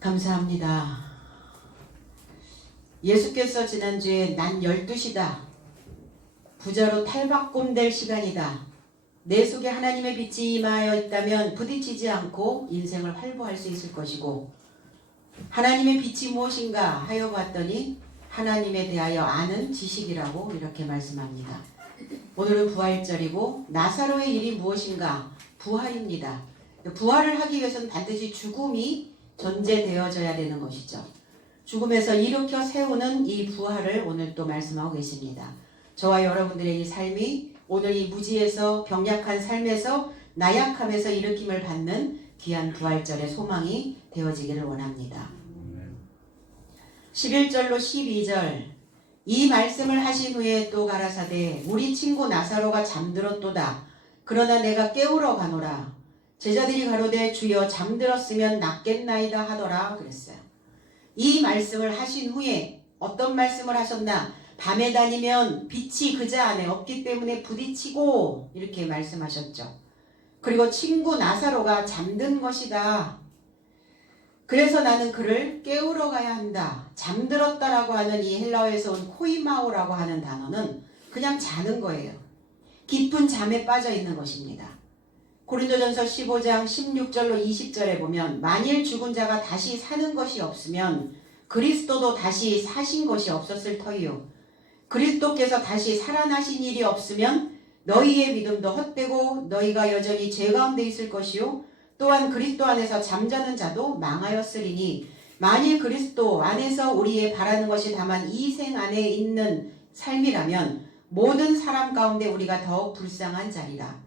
감사합니다. 예수께서 지난주에 난 12시다. 부자로 탈바꿈될 시간이다. 내 속에 하나님의 빛이 임하여 있다면 부딪히지 않고 인생을 활보할 수 있을 것이고, 하나님의 빛이 무엇인가 하여 봤더니 하나님에 대하여 아는 지식이라고 이렇게 말씀합니다. 오늘은 부활절이고 나사로의 일이 무엇인가? 부활입니다. 부활을 하기 위해서는 반드시 죽음이 전제되어져야 되는 것이죠. 죽음에서 일으켜 세우는 이 부활을 오늘 또 말씀하고 계십니다. 저와 여러분들의 이 삶이 오늘 이 무지에서 병약한 삶에서 나약함에서 일으킴을 받는 귀한 부활절의 소망이 되어지기를 원합니다. 11절로 12절 이 말씀을 하신 후에 또 가라사대 우리 친구 나사로가 잠들었도다. 그러나 내가 깨우러 가노라. 제자들이 가로되 주여 잠들었으면 낫겠나이다 하더라 그랬어요. 이 말씀을 하신 후에 어떤 말씀을 하셨나? 밤에 다니면 빛이 그자 안에 없기 때문에 부딪히고 이렇게 말씀하셨죠. 그리고 친구 나사로가 잠든 것이다. 그래서 나는 그를 깨우러 가야 한다. 잠들었다라고 하는 이 헬라어에서 온 코이마오라고 하는 단어는 그냥 자는 거예요. 깊은 잠에 빠져 있는 것입니다. 고린도전서 15장 16절로 20절에 보면 만일 죽은 자가 다시 사는 것이 없으면 그리스도도 다시 사신 것이 없었을 터이요. 그리스도께서 다시 살아나신 일이 없으면 너희의 믿음도 헛되고 너희가 여전히 죄 가운데 있을 것이요. 또한 그리스도 안에서 잠자는 자도 망하였으리니 만일 그리스도 안에서 우리의 바라는 것이 다만 이 생 안에 있는 삶이라면 모든 사람 가운데 우리가 더욱 불쌍한 자리라.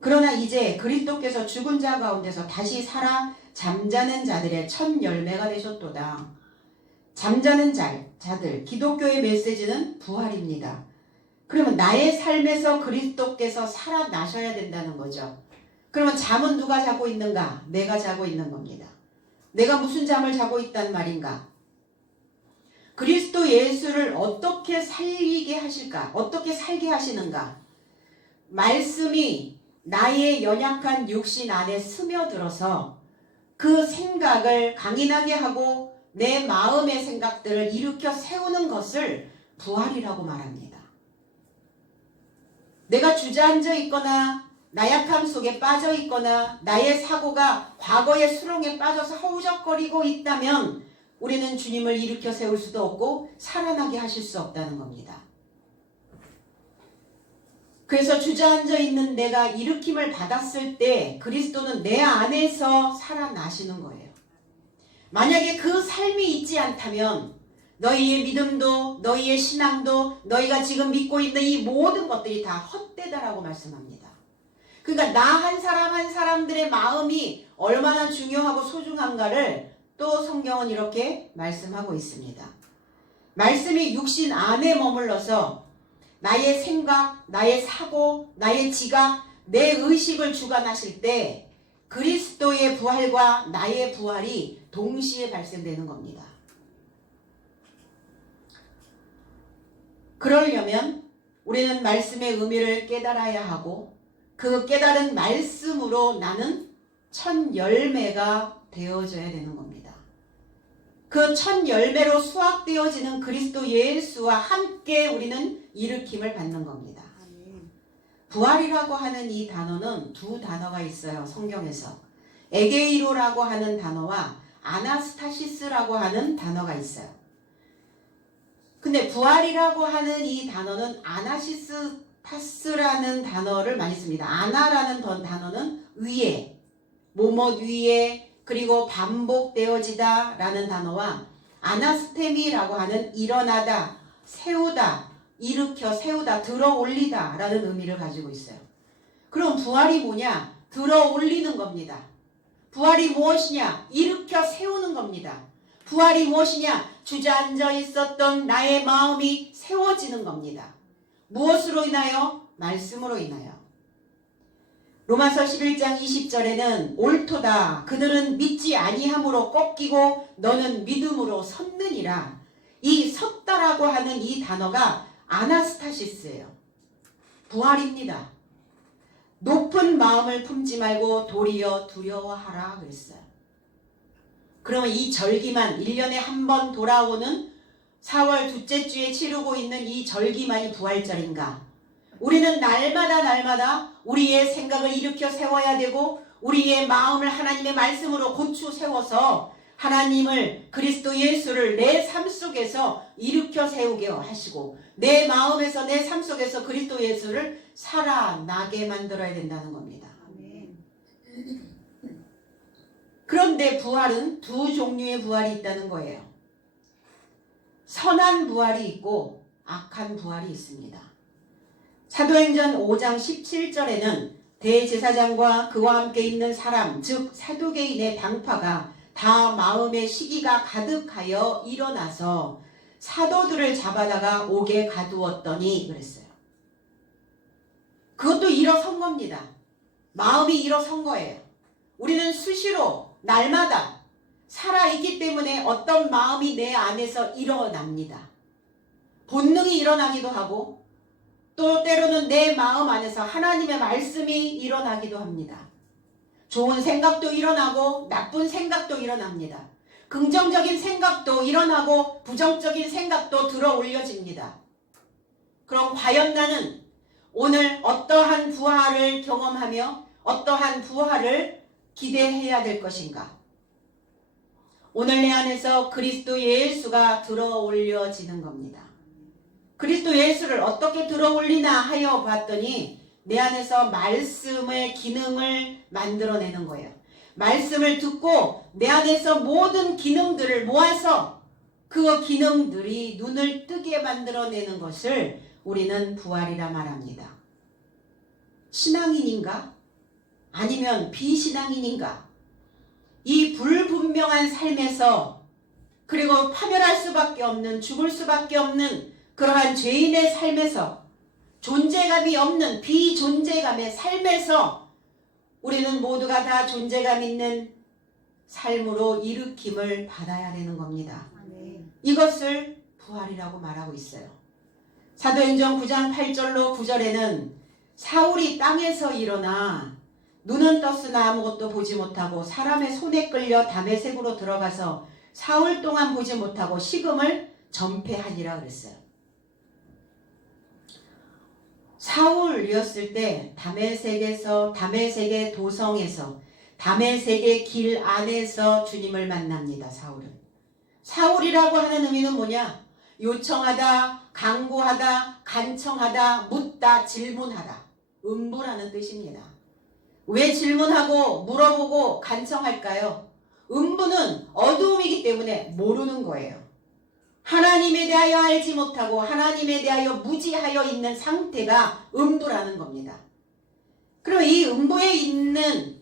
그러나 이제 그리스도께서 죽은 자 가운데서 다시 살아 잠자는 자들의 첫 열매가 되셨도다. 잠자는 자들, 기독교의 메시지는 부활입니다. 그러면 나의 삶에서 그리스도께서 살아나셔야 된다는 거죠. 그러면 잠은 누가 자고 있는가? 내가 자고 있는 겁니다. 내가 무슨 잠을 자고 있단 말인가? 그리스도 예수를 어떻게 살게 하실까? 어떻게 살게 하시는가? 말씀이 나의 연약한 육신 안에 스며들어서 그 생각을 강인하게 하고 내 마음의 생각들을 일으켜 세우는 것을 부활이라고 말합니다. 내가 주저앉아 있거나 나약함 속에 빠져 있거나 나의 사고가 과거의 수렁에 빠져서 허우적거리고 있다면 우리는 주님을 일으켜 세울 수도 없고 살아나게 하실 수 없다는 겁니다. 그래서 주저앉아 있는 내가 일으킴을 받았을 때 그리스도는 내 안에서 살아나시는 거예요. 만약에 그 삶이 있지 않다면 너희의 믿음도 너희의 신앙도 너희가 지금 믿고 있는 이 모든 것들이 다 헛되다라고 말씀합니다. 그러니까 나 한 사람 한 사람들의 마음이 얼마나 중요하고 소중한가를 또 성경은 이렇게 말씀하고 있습니다. 말씀이 육신 안에 머물러서 나의 생각, 나의 사고, 나의 지각, 내 의식을 주관하실 때 그리스도의 부활과 나의 부활이 동시에 발생되는 겁니다. 그러려면 우리는 말씀의 의미를 깨달아야 하고 그 깨달은 말씀으로 나는 첫 열매가 되어져야 되는 겁니다. 그 첫 열매로 수확되어지는 그리스도 예수와 함께 우리는 일으킴을 받는 겁니다. 부활이라고 하는 이 단어는 두 단어가 있어요. 성경에서. 에게이로라고 하는 단어와 아나스타시스라고 하는 단어가 있어요. 근데 부활이라고 하는 이 단어는 아나시스타스라는 단어를 많이 씁니다. 아나라는 단어는 위에, 뭐뭐 위에, 그리고 반복되어지다 라는 단어와 아나스테미라고 하는 일어나다, 세우다, 일으켜 세우다, 들어 올리다 라는 의미를 가지고 있어요. 그럼 부활이 뭐냐? 들어 올리는 겁니다. 부활이 무엇이냐? 일으켜 세우는 겁니다. 부활이 무엇이냐? 주저앉아 있었던 나의 마음이 세워지는 겁니다. 무엇으로 인하여? 말씀으로 인하여. 로마서 11장 20절에는 옳도다. 그들은 믿지 아니함으로 꺾이고 너는 믿음으로 섰느니라. 이 섰다라고 하는 이 단어가 아나스타시스예요. 부활입니다. 높은 마음을 품지 말고 도리어 두려워하라 그랬어요. 그러면 이 절기만 1년에 한 번 돌아오는 4월 둘째 주에 치르고 있는 이 절기만이 부활절인가? 우리는 날마다 우리의 생각을 일으켜 세워야 되고 우리의 마음을 하나님의 말씀으로 고추 세워서 하나님을 그리스도 예수를 내 삶 속에서 일으켜 세우게 하시고 내 마음에서 내 삶 속에서 그리스도 예수를 살아나게 만들어야 된다는 겁니다. 그런데 부활은 두 종류의 부활이 있다는 거예요. 선한 부활이 있고 악한 부활이 있습니다. 사도행전 5장 17절에는 대제사장과 그와 함께 있는 사람 즉 사두개인의 당파가 다 마음의 시기가 가득하여 일어나서 사도들을 잡아다가 옥에 가두었더니 그랬어요. 그것도 일어선 겁니다. 마음이 일어선 거예요. 우리는 수시로 날마다 살아있기 때문에 어떤 마음이 내 안에서 일어납니다. 본능이 일어나기도 하고 또 때로는 내 마음 안에서 하나님의 말씀이 일어나기도 합니다. 좋은 생각도 일어나고 나쁜 생각도 일어납니다. 긍정적인 생각도 일어나고 부정적인 생각도 들어 올려집니다. 그럼 과연 나는 오늘 어떠한 부활을 경험하며 어떠한 부활을 기대해야 될 것인가? 오늘 내 안에서 그리스도 예수가 들어 올려지는 겁니다. 그리스도 예수를 어떻게 들어 올리나 하여 봤더니 내 안에서 말씀의 기능을 만들어내는 거예요. 말씀을 듣고 내 안에서 모든 기능들을 모아서 그 기능들이 눈을 뜨게 만들어내는 것을 우리는 부활이라 말합니다. 신앙인인가? 아니면 비신앙인인가? 이 불분명한 삶에서 그리고 파멸할 수밖에 없는 죽을 수밖에 없는 그러한 죄인의 삶에서 존재감이 없는 비존재감의 삶에서 우리는 모두가 다 존재감 있는 삶으로 일으킴을 받아야 되는 겁니다. 이것을 부활이라고 말하고 있어요. 사도행전 9장 8절로 9절에는 사울이 땅에서 일어나 눈은 떴으나 아무것도 보지 못하고 사람의 손에 끌려 다메섹으로 들어가서 사흘 동안 보지 못하고 식음을 전폐하니라 그랬어요. 사울이었을 때 다메섹의 도성에서 다메섹의 길 안에서 주님을 만납니다. 사울은. 사울이라고 하는 의미는 뭐냐? 요청하다, 강구하다, 간청하다, 묻다, 질문하다. 음부라는 뜻입니다. 왜 질문하고 물어보고 간청할까요? 음부는 어두움이기 때문에 모르는 거예요. 하나님에 대하여 알지 못하고 하나님에 대하여 무지하여 있는 상태가 음부라는 겁니다. 그리고 이 음부에 있는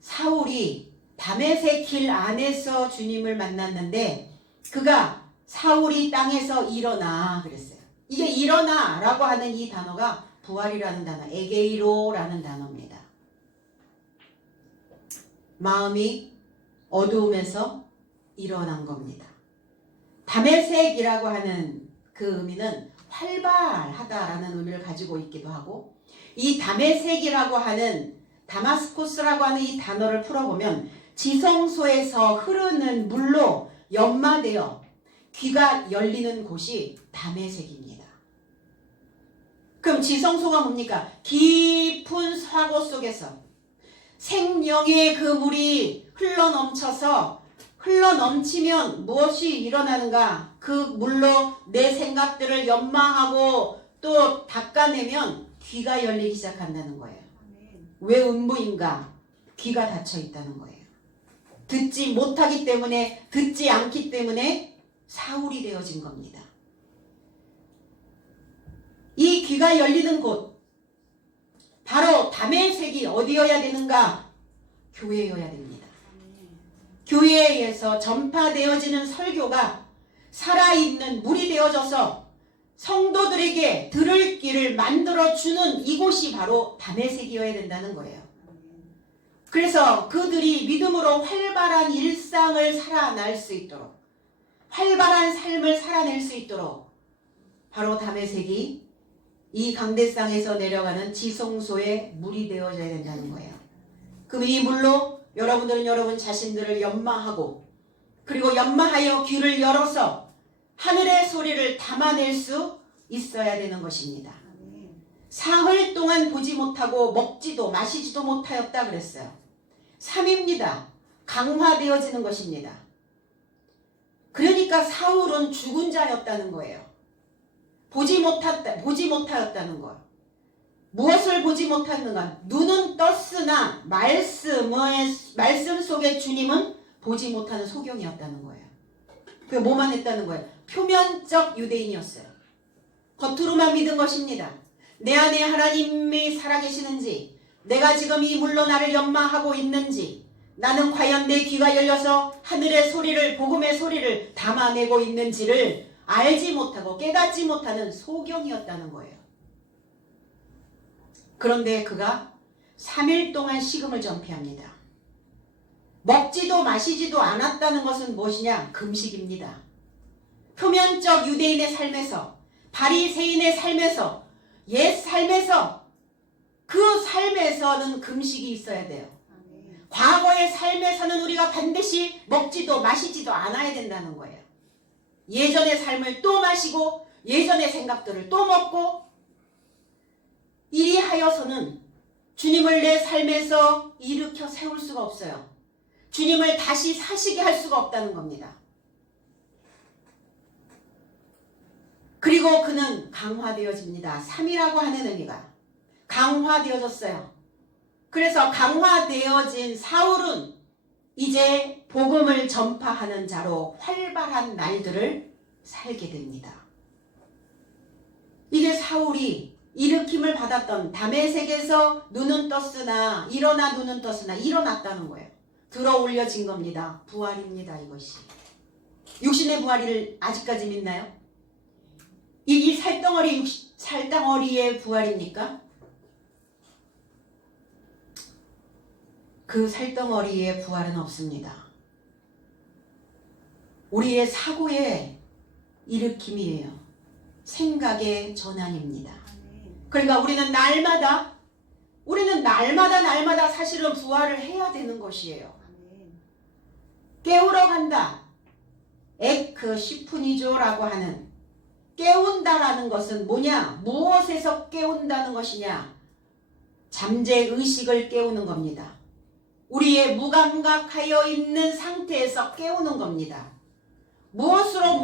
사울이 다메섹 길 안에서 주님을 만났는데 그가 사울이 땅에서 일어나 그랬어요. 이게 일어나 라고 하는 이 단어가 부활이라는 단어, 에게이로라는 단어입니다. 마음이 어두움에서 일어난 겁니다. 다메섹이라고 하는 그 의미는 활발하다라는 의미를 가지고 있기도 하고 이 다메섹이라고 하는 다마스코스라고 하는 이 단어를 풀어보면 지성소에서 흐르는 물로 연마되어 귀가 열리는 곳이 다메섹입니다. 그럼 지성소가 뭡니까? 깊은 사고 속에서 생명의 그 물이 흘러넘치면 무엇이 일어나는가? 그 물로 내 생각들을 연마하고 또 닦아내면 귀가 열리기 시작한다는 거예요. 왜 음부인가? 귀가 닫혀 있다는 거예요. 듣지 못하기 때문에 듣지 않기 때문에 사울이 되어진 겁니다. 이 귀가 열리는 곳 바로 다메섹이 어디여야 되는가? 교회여야 됩니다. 교회에서 전파되어지는 설교가 살아있는 물이 되어져서 성도들에게 들을 길을 만들어주는 이곳이 바로 다메섹이어야 된다는 거예요. 그래서 그들이 믿음으로 활발한 일상을 살아날 수 있도록 활발한 삶을 살아낼 수 있도록 바로 다메섹이 이 강대상에서 내려가는 지성소의 물이 되어져야 된다는 거예요. 그럼 이 물로 여러분들은 여러분 자신들을 연마하고 그리고 연마하여 귀를 열어서 하늘의 소리를 담아낼 수 있어야 되는 것입니다. 사흘 동안 보지 못하고 먹지도 마시지도 못하였다 그랬어요. 3입니다. 강화되어지는 것입니다. 그러니까 사울은 죽은 자였다는 거예요. 보지 못하였다는 거. 무엇을 보지 못했는가? 눈은 떴으나 말씀 속에 주님은 보지 못하는 소경이었다는 거예요. 그 뭐만 했다는 거예요? 표면적 유대인이었어요. 겉으로만 믿은 것입니다. 내 안에 하나님이 살아계시는지, 내가 지금 이 물로 나를 연마하고 있는지, 나는 과연 내 귀가 열려서 하늘의 소리를, 복음의 소리를 담아내고 있는지를 알지 못하고 깨닫지 못하는 소경이었다는 거예요. 그런데 그가 3일 동안 식음을 전폐합니다. 먹지도 마시지도 않았다는 것은 무엇이냐? 금식입니다. 표면적 유대인의 삶에서, 바리새인의 삶에서, 옛 삶에서, 그 삶에서는 금식이 있어야 돼요. 과거의 삶에서는 우리가 반드시 먹지도 마시지도 않아야 된다는 거예요. 예전의 삶을 또 마시고 예전의 생각들을 또 먹고 이리 하여서는 주님을 내 삶에서 일으켜 세울 수가 없어요. 주님을 다시 사시게 할 수가 없다는 겁니다. 그리고 그는 강화되어집니다. 3이라고 하는 의미가 강화되어졌어요. 그래서 강화되어진 사울은 이제 복음을 전파하는 자로 활발한 날들을 살게 됩니다. 이게 사울이 일으킴을 받았던 다메섹에서 눈은 떴으나 일어났다는 거예요. 들어 올려진 겁니다. 부활입니다. 이것이. 육신의 부활을 아직까지 믿나요? 이 살덩어리의 부활입니까? 그 살덩어리의 부활은 없습니다. 우리의 사고의 일으킴이에요. 생각의 전환입니다. 그러니까 우리는 날마다 사실은 부활을 해야 되는 것이에요. 깨우러 간다. 에크 시푸니조라고 하는 깨운다라는 것은 뭐냐? 무엇에서 깨운다는 것이냐? 잠재의식을 깨우는 겁니다. 우리의 무감각하여 있는 상태에서 깨우는 겁니다. 무엇으로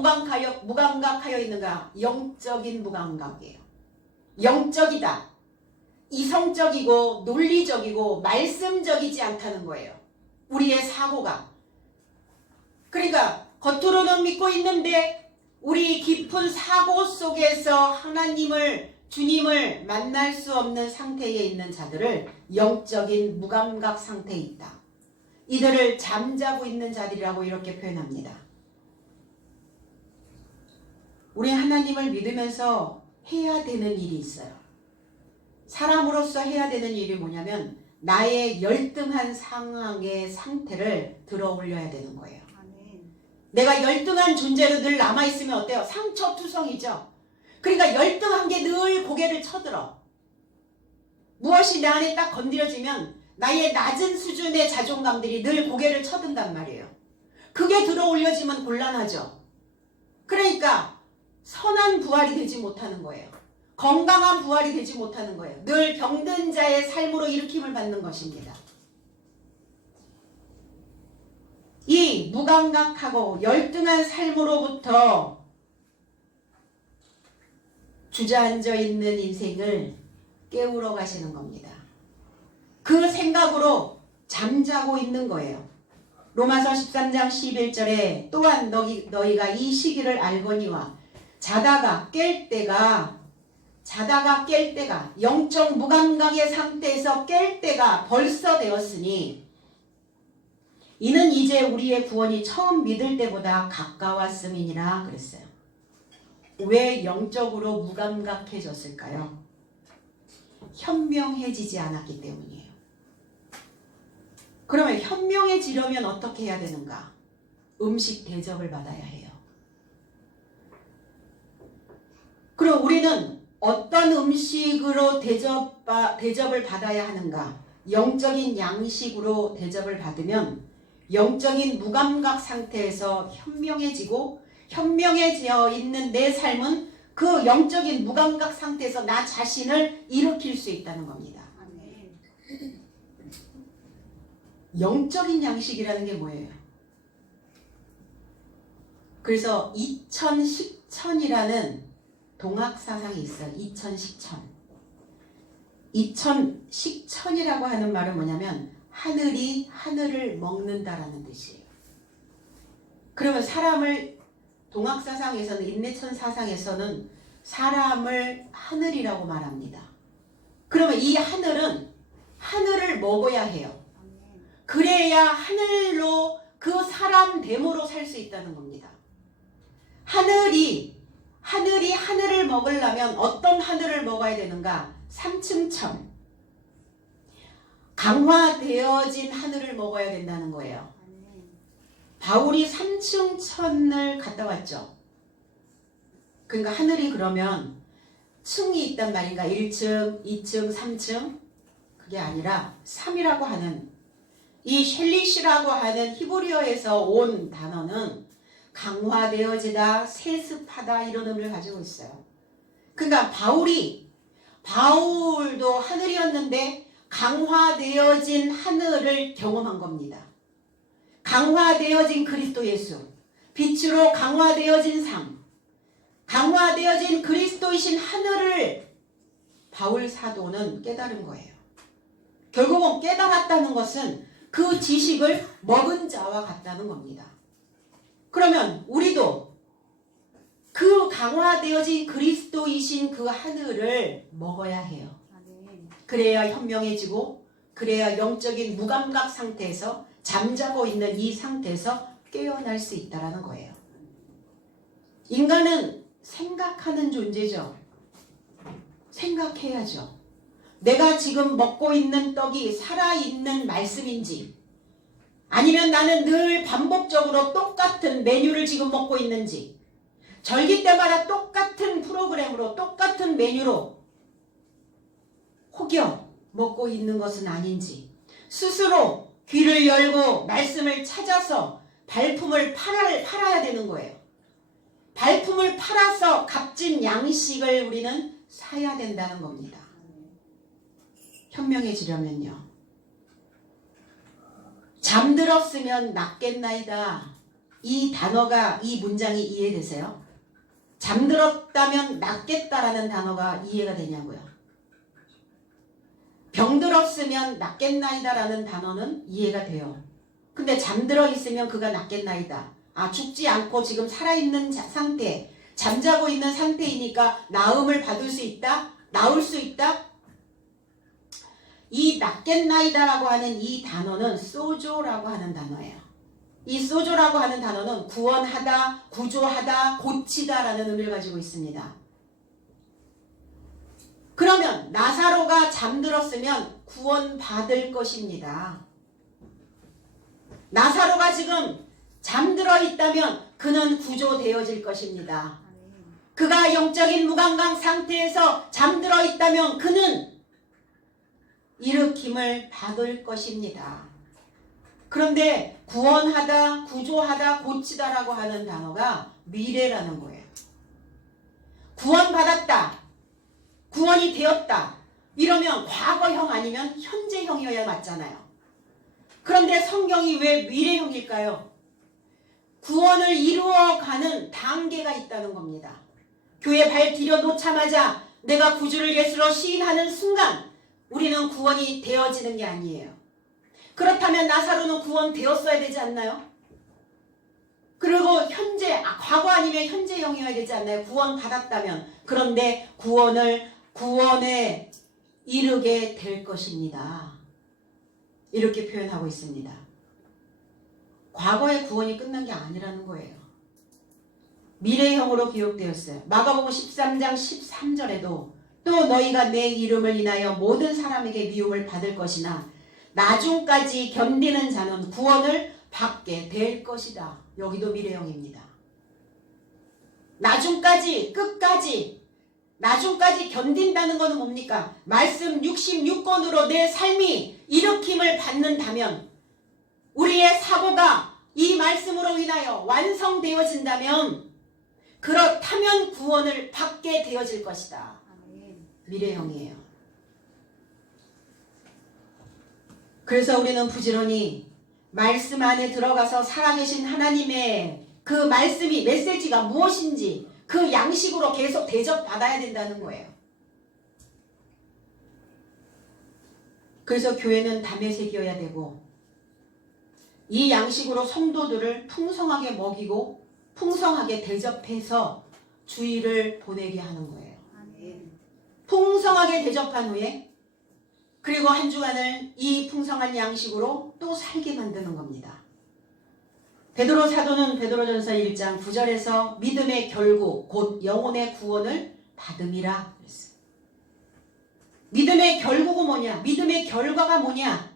무감각하여 있는가? 영적인 무감각이에요. 영적이다. 이성적이고 논리적이고 말씀적이지 않다는 거예요. 우리의 사고가. 그러니까 겉으로는 믿고 있는데 우리 깊은 사고 속에서 주님을 만날 수 없는 상태에 있는 자들을 영적인 무감각 상태에 있다. 이들을 잠자고 있는 자들이라고 이렇게 표현합니다. 우리 하나님을 믿으면서 해야 되는 일이 있어요. 사람으로서 해야 되는 일이 뭐냐면 나의 열등한 상태를 들어 올려야 되는 거예요. 내가 열등한 존재로 늘 남아있으면 어때요? 상처투성이죠. 그러니까 열등한 게 늘 고개를 쳐들어. 무엇이 내 안에 딱 건드려지면 나의 낮은 수준의 자존감들이 늘 고개를 쳐든단 말이에요. 그게 들어 올려지면 곤란하죠. 그러니까 선한 부활이 되지 못하는 거예요. 건강한 부활이 되지 못하는 거예요. 늘 병든 자의 삶으로 일으킴을 받는 것입니다. 이 무감각하고 열등한 삶으로부터 주저앉아 있는 인생을 깨우러 가시는 겁니다. 그 생각으로 잠자고 있는 거예요. 로마서 13장 11절에 또한 너희가 이 시기를 알거니와 자다가 깰 때가 영적 무감각의 상태에서 깰 때가 벌써 되었으니 이는 이제 우리의 구원이 처음 믿을 때보다 가까웠음이니라 그랬어요. 왜 영적으로 무감각해졌을까요? 현명해지지 않았기 때문이에요. 그러면 현명해지려면 어떻게 해야 되는가? 음식 대접을 받아야 해요. 그럼 우리는 어떤 음식으로 대접을 받아야 하는가? 영적인 양식으로 대접을 받으면 영적인 무감각 상태에서 현명해지고 현명해져 있는 내 삶은 그 영적인 무감각 상태에서 나 자신을 일으킬 수 있다는 겁니다. 영적인 양식이라는 게 뭐예요? 그래서 2010천이라는 동학사상이 있어요. 2010천. 2010천이라고 하는 말은 뭐냐면 하늘이 하늘을 먹는다라는 뜻이에요. 그러면 사람을 동학사상에서는 인내천 사상에서는 사람을 하늘이라고 말합니다. 그러면 이 하늘은 하늘을 먹어야 해요. 그래야 하늘로 그 사람됨으로 살 수 있다는 겁니다. 하늘이 하늘을 먹으려면 어떤 하늘을 먹어야 되는가? 3층 천. 강화되어진 하늘을 먹어야 된다는 거예요. 바울이 3층 천을 갔다 왔죠. 그러니까 하늘이 그러면 층이 있단 말인가? 1층, 2층, 3층? 그게 아니라 3이라고 하는 이 셸리시라고 하는 히브리어에서 온 단어는 강화되어지다, 세습하다 이런 의미를 가지고 있어요. 그러니까 바울도 하늘이었는데 강화되어진 하늘을 경험한 겁니다. 강화되어진 그리스도 예수, 빛으로 강화되어진 삶, 강화되어진 그리스도이신 하늘을 바울 사도는 깨달은 거예요. 결국은 깨달았다는 것은 그 지식을 먹은 자와 같다는 겁니다. 그러면 우리도 그 강화되어진 그리스도이신 그 하늘을 먹어야 해요. 그래야 현명해지고 그래야 영적인 무감각 상태에서 잠자고 있는 이 상태에서 깨어날 수 있다는 거예요. 인간은 생각하는 존재죠. 생각해야죠. 내가 지금 먹고 있는 떡이 살아있는 말씀인지 아니면 나는 늘 반복적으로 똑같은 메뉴를 지금 먹고 있는지 절기 때마다 똑같은 프로그램으로 똑같은 메뉴로 혹여 먹고 있는 것은 아닌지 스스로 귀를 열고 말씀을 찾아서 발품을 팔아야 되는 거예요. 발품을 팔아서 값진 양식을 우리는 사야 된다는 겁니다. 현명해지려면요. 잠들었으면 낫겠나이다. 이 단어가, 이 문장이 이해되세요? 잠들었다면 낫겠다라는 단어가 이해가 되냐고요. 병들었으면 낫겠나이다라는 단어는 이해가 돼요. 근데 잠들어 있으면 그가 낫겠나이다. 죽지 않고 지금 살아있는 상태, 잠자고 있는 상태이니까 나음을 받을 수 있다? 나올 수 있다? 이 낫겠나이다라고 하는 이 단어는 소조라고 하는 단어예요. 이 소조라고 하는 단어는 구원하다, 구조하다, 고치다라는 의미를 가지고 있습니다. 그러면 나사로가 잠들었으면 구원받을 것입니다. 나사로가 지금 잠들어 있다면 그는 구조되어질 것입니다. 그가 영적인 무감각 상태에서 잠들어 있다면 그는 일으킴을 받을 것입니다. 그런데 구원하다, 구조하다, 고치다라고 하는 단어가 미래라는 거예요. 구원받았다, 구원이 되었다 이러면 과거형 아니면 현재형이어야 맞잖아요. 그런데 성경이 왜 미래형일까요? 구원을 이루어가는 단계가 있다는 겁니다. 교회 발 디뎌놓자마자 내가 구주를 예수로 시인하는 순간 우리는 구원이 되어지는 게 아니에요. 그렇다면 나사로는 구원되었어야 되지 않나요? 그리고 과거 아니면 현재형이어야 되지 않나요? 구원받았다면. 그런데 구원에 이르게 될 것입니다. 이렇게 표현하고 있습니다. 과거의 구원이 끝난 게 아니라는 거예요. 미래형으로 기록되었어요. 마가복음 13장 13절에도 또 너희가 내 이름을 인하여 모든 사람에게 미움을 받을 것이나 나중까지 견디는 자는 구원을 받게 될 것이다. 여기도 미래형입니다. 나중까지 끝까지 나중까지 견딘다는 것은 뭡니까? 말씀 66권으로 내 삶이 일으킴을 받는다면, 우리의 사고가 이 말씀으로 인하여 완성되어진다면, 그렇다면 구원을 받게 되어질 것이다. 미래형이에요. 그래서 우리는 부지런히 말씀 안에 들어가서 살아계신 하나님의 그 말씀이, 메시지가 무엇인지 그 양식으로 계속 대접받아야 된다는 거예요. 그래서 교회는 담에 새겨야 되고, 이 양식으로 성도들을 풍성하게 먹이고 풍성하게 대접해서 주일을 보내게 하는 거예요. 풍성하게 대접한 후에 그리고 한 주간을 이 풍성한 양식으로 또 살게 만드는 겁니다. 베드로 사도는 베드로전서 1장 9절에서 믿음의 결국 곧 영혼의 구원을 받음이라 그랬어요. 믿음의 결국은 뭐냐? 믿음의 결과가 뭐냐?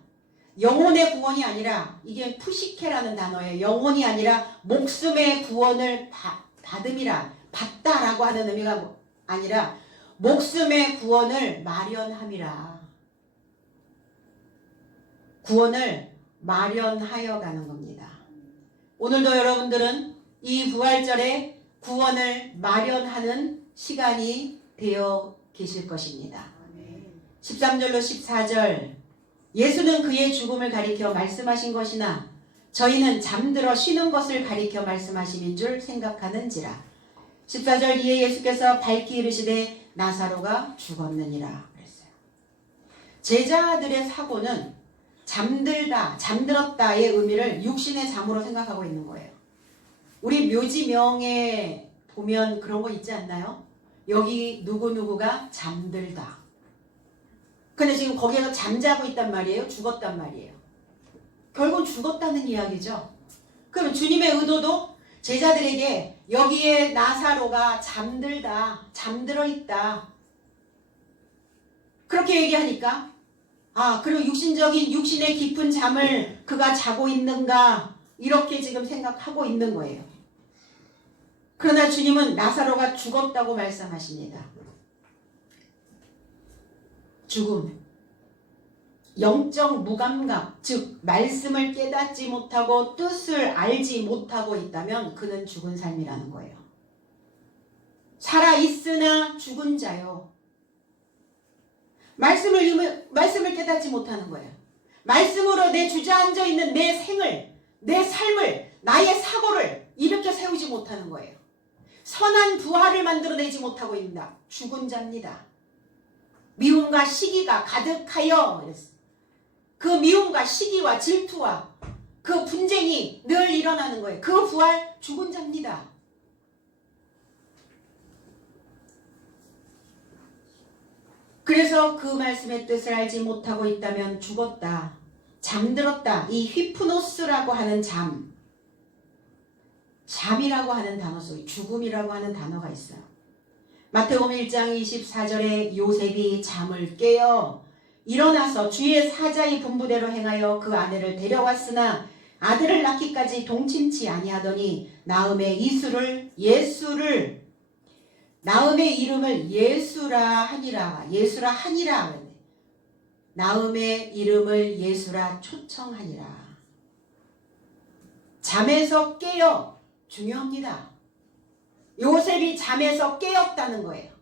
영혼의 구원이 아니라, 이게 푸시케라는 단어예요. 영혼이 아니라 목숨의 구원을 받음이라, 받다라고 하는 의미가 아니라 목숨의 구원을 마련함이라. 구원을 마련하여 가는 겁니다. 오늘도 여러분들은 이 부활절에 구원을 마련하는 시간이 되어 계실 것입니다. 13절로 14절, 예수는 그의 죽음을 가리켜 말씀하신 것이나 저희는 잠들어 쉬는 것을 가리켜 말씀하심인 줄 생각하는지라. 14절 뒤에 예수께서 밝히 이르시되 나사로가 죽었느니라 그랬어요. 제자들의 사고는 잠들다, 잠들었다의 의미를 육신의 잠으로 생각하고 있는 거예요. 우리 묘지명에 보면 그런 거 있지 않나요? 여기 누구누구가 잠들다. 근데 지금 거기에서 잠자고 있단 말이에요? 죽었단 말이에요? 결국은 죽었다는 이야기죠. 그럼 주님의 의도도 제자들에게 여기에 나사로가 잠들다, 잠들어 있다, 그렇게 얘기하니까, 그리고 육신의 깊은 잠을 그가 자고 있는가, 이렇게 지금 생각하고 있는 거예요. 그러나 주님은 나사로가 죽었다고 말씀하십니다. 죽음, 영적 무감각, 즉 말씀을 깨닫지 못하고 뜻을 알지 못하고 있다면 그는 죽은 삶이라는 거예요. 살아있으나 죽은 자요. 말씀을 깨닫지 못하는 거예요. 말씀으로 내 주저앉아 있는 내 생을, 내 삶을, 나의 사고를 일으켜 세우지 못하는 거예요. 선한 부활을 만들어내지 못하고 있다. 죽은 자입니다. 미움과 시기가 가득하여 그랬어요. 그 미움과 시기와 질투와 그 분쟁이 늘 일어나는 거예요. 그 부활 죽은 자입니다. 그래서 그 말씀의 뜻을 알지 못하고 있다면 죽었다, 잠들었다. 이 휘프노스라고 하는 잠이라고 하는 단어 속에 죽음이라고 하는 단어가 있어요. 마태복음 1장 24절에 요셉이 잠을 깨어 일어나서 주의 사자의 분부대로 행하여 그 아내를 데려왔으나 아들을 낳기까지 동침치 아니하더니 나음의 나음의 이름을 예수라 하니라. 나음의 이름을 예수라 초청하니라. 잠에서 깨어, 중요합니다. 요셉이 잠에서 깨었다는 거예요.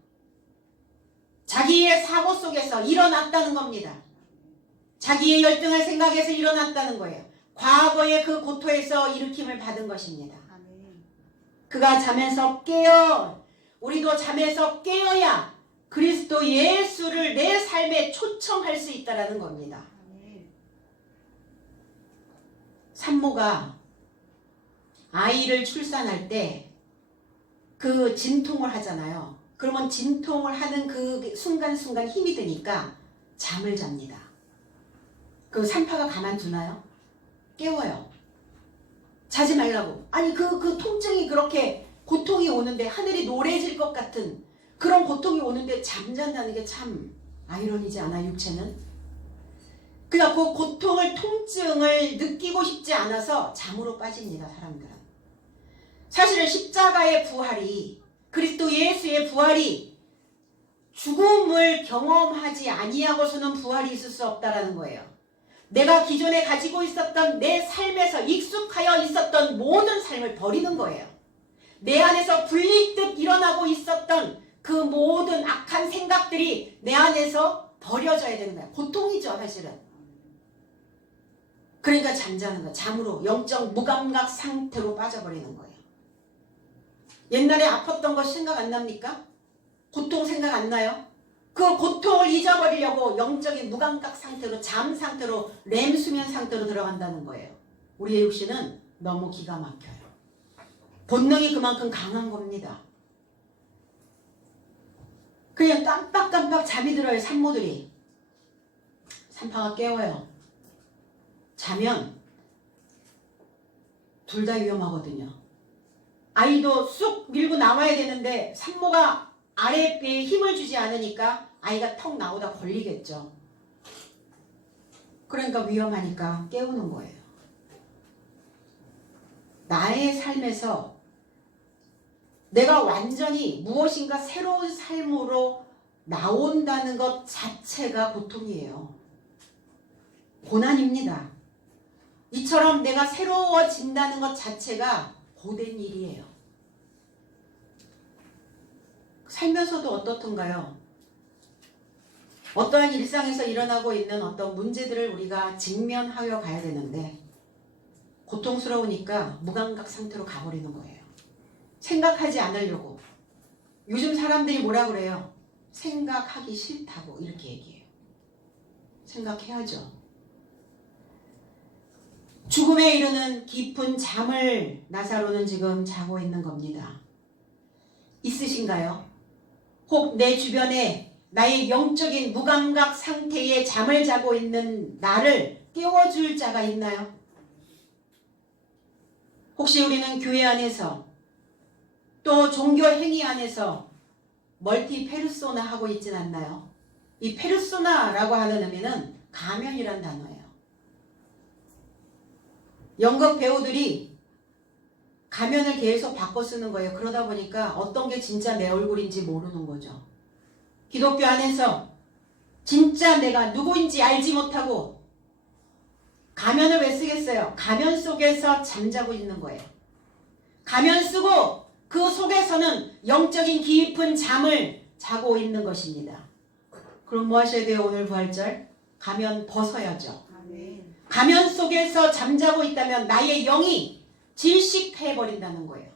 자기의 사고 속에서 일어났다는 겁니다. 자기의 열등할 생각에서 일어났다는 거예요. 과거의 그 고토에서 일으킴을 받은 것입니다. 그가 잠에서 깨어, 우리도 잠에서 깨어야 그리스도 예수를 내 삶에 초청할 수 있다는 겁니다. 산모가 아이를 출산할 때 그 진통을 하잖아요. 그러면 진통을 하는 그 순간순간 힘이 드니까 잠을 잡니다. 그 산파가 가만두나요? 깨워요. 자지 말라고. 아니 그 통증이 그렇게 고통이 오는데, 하늘이 노래질 것 같은 그런 고통이 오는데 잠잔다는 게 참 아이러니지 않아, 육체는? 그러니까 그 고통을, 통증을 느끼고 싶지 않아서 잠으로 빠집니다, 사람들은. 사실은 십자가의 부활이, 그리스도 예수의 부활이 죽음을 경험하지 아니하고서는 부활이 있을 수 없다라는 거예요. 내가 기존에 가지고 있었던 내 삶에서 익숙하여 있었던 모든 삶을 버리는 거예요. 내 안에서 불리듯 일어나고 있었던 그 모든 악한 생각들이 내 안에서 버려져야 되는 거예요. 고통이죠, 사실은. 그러니까 잠자는 거예요. 잠으로 영적 무감각 상태로 빠져버리는 거예요. 옛날에 아팠던 거 생각 안 납니까? 고통 생각 안 나요? 그 고통을 잊어버리려고 영적인 무감각 상태로, 잠 상태로, 렘 수면 상태로 들어간다는 거예요. 우리의 육신은 너무 기가 막혀요. 본능이 그만큼 강한 겁니다. 그냥 깜빡깜빡 잠이 들어요, 산모들이. 산파가 깨워요. 자면 둘 다 위험하거든요. 아이도 쑥 밀고 나와야 되는데 산모가 아랫배에 힘을 주지 않으니까 아이가 턱 나오다 걸리겠죠. 그러니까 위험하니까 깨우는 거예요. 나의 삶에서 내가 완전히 무엇인가 새로운 삶으로 나온다는 것 자체가 고통이에요. 고난입니다. 이처럼 내가 새로워진다는 것 자체가 고된 일이에요. 살면서도 어떻던가요? 어떠한 일상에서 일어나고 있는 어떤 문제들을 우리가 직면하여 가야 되는데 고통스러우니까 무감각 상태로 가버리는 거예요. 생각하지 않으려고. 요즘 사람들이 뭐라 그래요? 생각하기 싫다고 이렇게 얘기해요. 생각해야죠. 죽음에 이르는 깊은 잠을 나사로는 지금 자고 있는 겁니다. 있으신가요? 혹 내 주변에 나의 영적인 무감각 상태에 잠을 자고 있는 나를 깨워줄 자가 있나요? 혹시 우리는 교회 안에서 또 종교 행위 안에서 멀티 페르소나 하고 있진 않나요? 이 페르소나라고 하는 의미는 가면이란 단어예요. 연극 배우들이 가면을 계속 바꿔 쓰는 거예요. 그러다 보니까 어떤 게 진짜 내 얼굴인지 모르는 거죠. 기독교 안에서 진짜 내가 누구인지 알지 못하고 가면을 왜 쓰겠어요? 가면 속에서 잠자고 있는 거예요. 가면 쓰고 그 속에서는 영적인 깊은 잠을 자고 있는 것입니다. 그럼 뭐 하셔야 돼요? 오늘 부활절? 가면 벗어야죠. 가면 속에서 잠자고 있다면 나의 영이 질식해버린다는 거예요.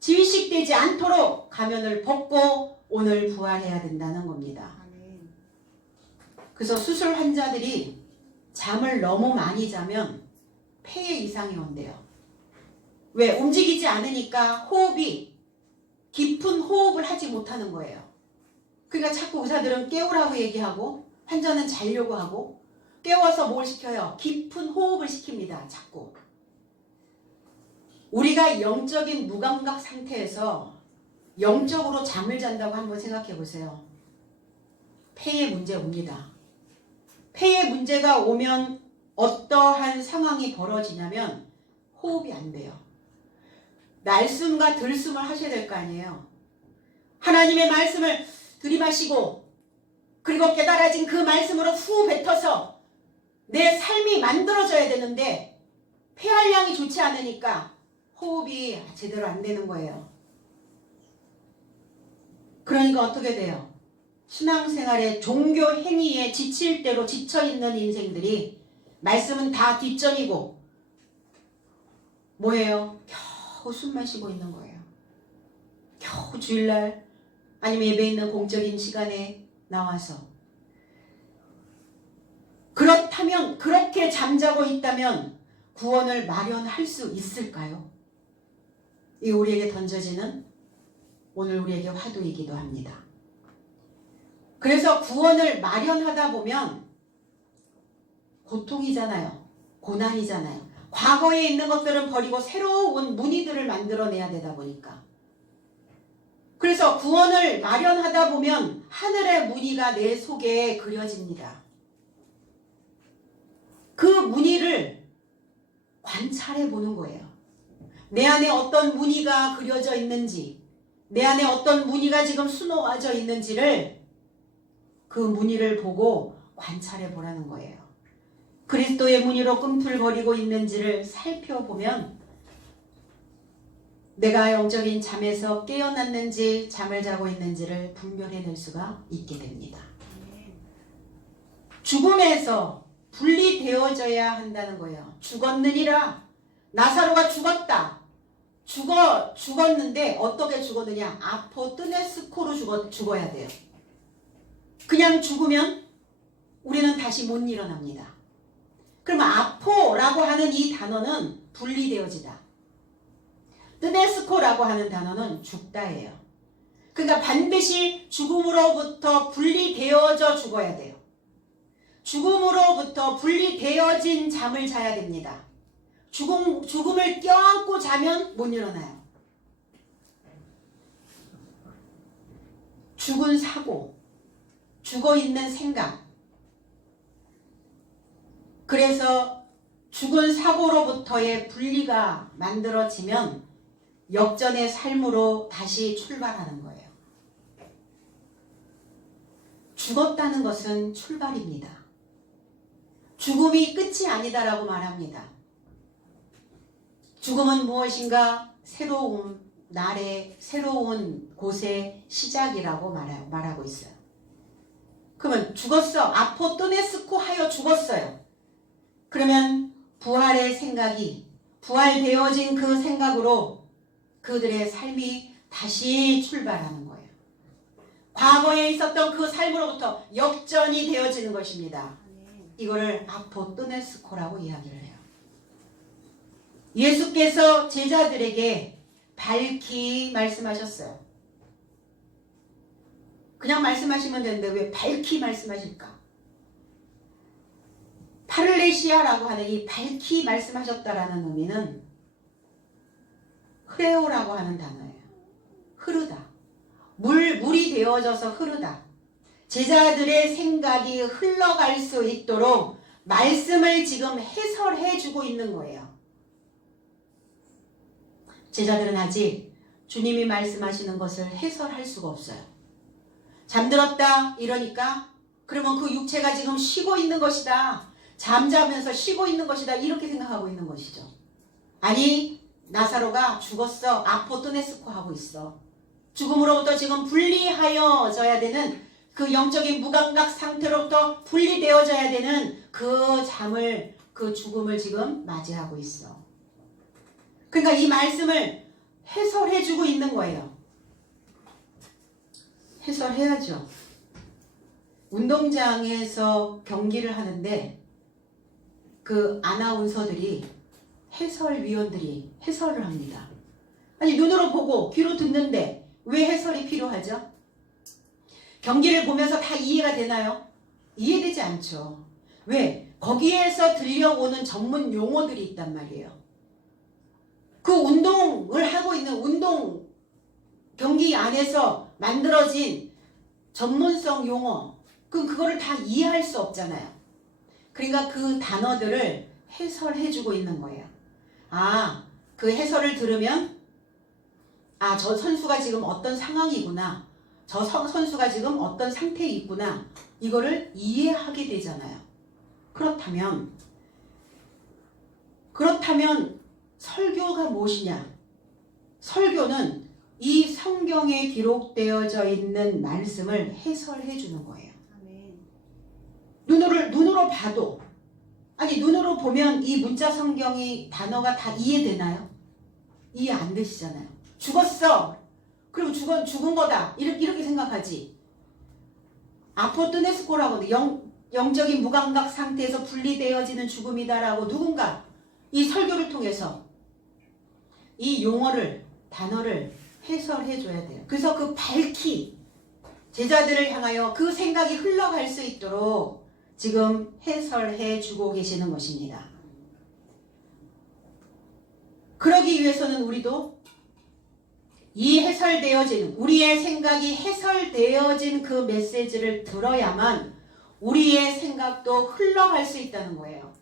질식되지 않도록 가면을 벗고 오늘 부활해야 된다는 겁니다. 그래서 수술 환자들이 잠을 너무 많이 자면 폐에 이상이 온대요. 왜? 움직이지 않으니까 호흡이 깊은 호흡을 하지 못하는 거예요. 그러니까 자꾸 의사들은 깨우라고 얘기하고 환자는 자려고 하고 깨워서 뭘 시켜요? 깊은 호흡을 시킵니다. 자꾸. 우리가 영적인 무감각 상태에서 영적으로 잠을 잔다고 한번 생각해 보세요. 폐에 문제 옵니다. 폐에 문제가 오면 어떠한 상황이 벌어지냐면 호흡이 안 돼요. 날숨과 들숨을 하셔야 될 거 아니에요. 하나님의 말씀을 들이마시고 그리고 깨달아진 그 말씀으로 후 뱉어서 내 삶이 만들어져야 되는데 폐활량이 좋지 않으니까 호흡이 제대로 안 되는 거예요. 그러니까 어떻게 돼요? 신앙생활의 종교 행위에 지칠 대로 지쳐있는 인생들이 말씀은 다 뒷전이고 뭐예요? 겨우 숨 마시고 있는 거예요. 겨우 주일날 아니면 예배 있는 공적인 시간에 나와서 그렇다면 그렇게 잠자고 있다면 구원을 마련할 수 있을까요? 이 우리에게 던져지는 오늘 우리에게 화두이기도 합니다. 그래서 구원을 마련하다 보면 고통이잖아요. 고난이잖아요. 과거에 있는 것들은 버리고 새로운 무늬들을 만들어내야 되다 보니까. 그래서 구원을 마련하다 보면 하늘의 무늬가 내 속에 그려집니다. 그 무늬를 관찰해 보는 거예요. 내 안에 어떤 무늬가 그려져 있는지, 내 안에 어떤 무늬가 지금 수놓아져 있는지를 그 무늬를 보고 관찰해 보라는 거예요. 그리스도의 무늬로 꿈틀거리고 있는지를 살펴보면 내가 영적인 잠에서 깨어났는지 잠을 자고 있는지를 분별해낼 수가 있게 됩니다. 죽음에서 분리되어져야 한다는 거예요. 죽었느니라. 나사로가 죽었다. 죽었는데 어떻게 죽었느냐? 아포뜨네스코로 죽어야 돼요. 그냥 죽으면 우리는 다시 못 일어납니다. 그럼 아포라고 하는 이 단어는 분리되어지다. 뜨네스코라고 하는 단어는 죽다예요. 그러니까 반드시 죽음으로부터 분리되어져 죽어야 돼요. 죽음으로부터 분리되어진 잠을 자야 됩니다. 죽음을 껴안고 자면 못 일어나요. 죽은 사고, 죽어있는 생각. 그래서 죽은 사고로부터의 분리가 만들어지면 역전의 삶으로 다시 출발하는 거예요. 죽었다는 것은 출발입니다. 죽음이 끝이 아니다라고 말합니다. 죽음은 무엇인가? 새로운 날의 새로운 곳의 시작이라고 말하고 있어요. 그러면 죽었어. 아포토네스코 하여 죽었어요. 그러면 부활의 생각이 부활되어진 그 생각으로 그들의 삶이 다시 출발하는 거예요. 과거에 있었던 그 삶으로부터 역전이 되어지는 것입니다. 이거를 아포토네스코라고 이야기를 해요. 예수께서 제자들에게 밝히 말씀하셨어요. 그냥 말씀하시면 되는데 왜 밝히 말씀하실까? 파를레시아라고 하는 이 밝히 말씀하셨다라는 의미는 흐레오라고 하는 단어예요. 흐르다. 물이 되어져서 흐르다. 제자들의 생각이 흘러갈 수 있도록 말씀을 지금 해설해 주고 있는 거예요. 제자들은 아직 주님이 말씀하시는 것을 해설할 수가 없어요. 잠들었다 이러니까 그러면 그 육체가 지금 쉬고 있는 것이다. 잠자면서 쉬고 있는 것이다. 이렇게 생각하고 있는 것이죠. 아니 나사로가 죽었어. 아포토네스코 하고 있어. 죽음으로부터 지금 분리하여져야 되는 그 영적인 무감각 상태로부터 분리되어져야 되는 그 잠을 그 죽음을 지금 맞이하고 있어. 그러니까 이 말씀을 해설해주고 있는 거예요. 해설해야죠. 운동장에서 경기를 하는데 그 아나운서들이 해설위원들이 해설을 합니다. 아니 눈으로 보고 귀로 듣는데 왜 해설이 필요하죠? 경기를 보면서 다 이해가 되나요? 이해되지 않죠. 왜? 거기에서 들려오는 전문 용어들이 있단 말이에요. 그 운동을 하고 있는 운동 경기 안에서 만들어진 전문성 용어, 그거를 다 이해할 수 없잖아요. 그러니까 그 단어들을 해설해주고 있는 거예요. 아, 그 해설을 들으면 아, 저 선수가 지금 어떤 상황이구나. 저 선수가 지금 어떤 상태에 있구나. 이거를 이해하게 되잖아요. 그렇다면 설교가 무엇이냐? 설교는 이 성경에 기록되어져 있는 말씀을 해설해 주는 거예요. 눈으로 봐도 아니 눈으로 보면 이 문자 성경이 단어가 다 이해되나요? 이해 안 되시잖아요. 죽었어. 그리고 죽은 거다. 이렇게 생각하지. 아포토네스코라고 영적인 무감각 상태에서 분리되어지는 죽음이다라고 누군가 이 설교를 통해서 이 용어를 단어를 해설해 줘야 돼요. 그래서 그 밝히 제자들을 향하여 그 생각이 흘러갈 수 있도록 지금 해설해 주고 계시는 것입니다. 그러기 위해서는 우리도 이 해설되어진 우리의 생각이 해설되어진 그 메시지를 들어야만 우리의 생각도 흘러갈 수 있다는 거예요.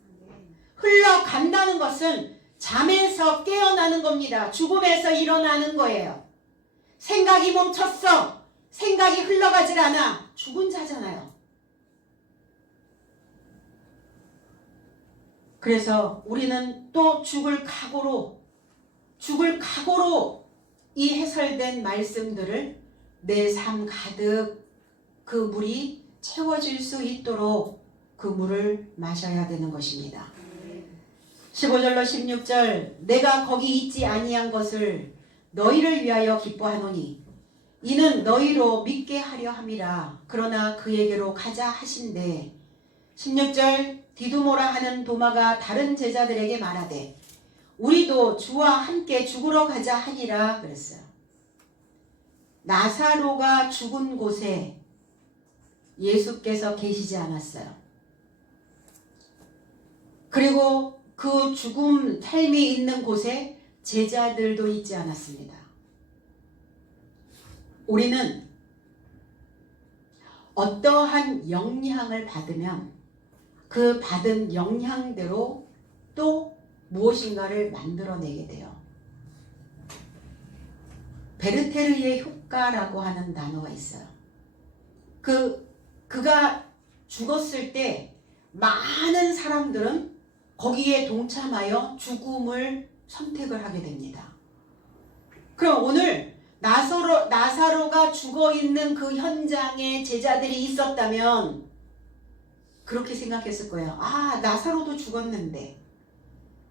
흘러간다는 것은 잠에서 깨어나는 겁니다. 죽음에서 일어나는 거예요. 생각이 멈췄어. 생각이 흘러가질 않아. 죽은 자잖아요. 그래서 우리는 또 죽을 각오로 이 해설된 말씀들을 내 삶 가득 그 물이 채워질 수 있도록 그 물을 마셔야 되는 것입니다. 15절로 16절 내가 거기 있지 아니한 것을 너희를 위하여 기뻐하노니 이는 너희로 믿게 하려 함이라. 그러나 그에게로 가자 하신대. 16절 디두모라 하는 도마가 다른 제자들에게 말하되 우리도 주와 함께 죽으러 가자 하니라 그랬어요. 나사로가 죽은 곳에 예수께서 계시지 않았어요. 그리고 그 죽음 삶이 있는 곳에 제자들도 있지 않았습니다. 우리는 어떠한 영향을 받으면 그 받은 영향대로 또 무엇인가를 만들어내게 돼요. 베르테르의 효과라고 하는 단어가 있어요. 그가 죽었을 때 많은 사람들은 거기에 동참하여 죽음을 선택을 하게 됩니다. 그럼 오늘 나사로가 죽어있는 그 현장에 제자들이 있었다면 그렇게 생각했을 거예요. 아, 나사로도 죽었는데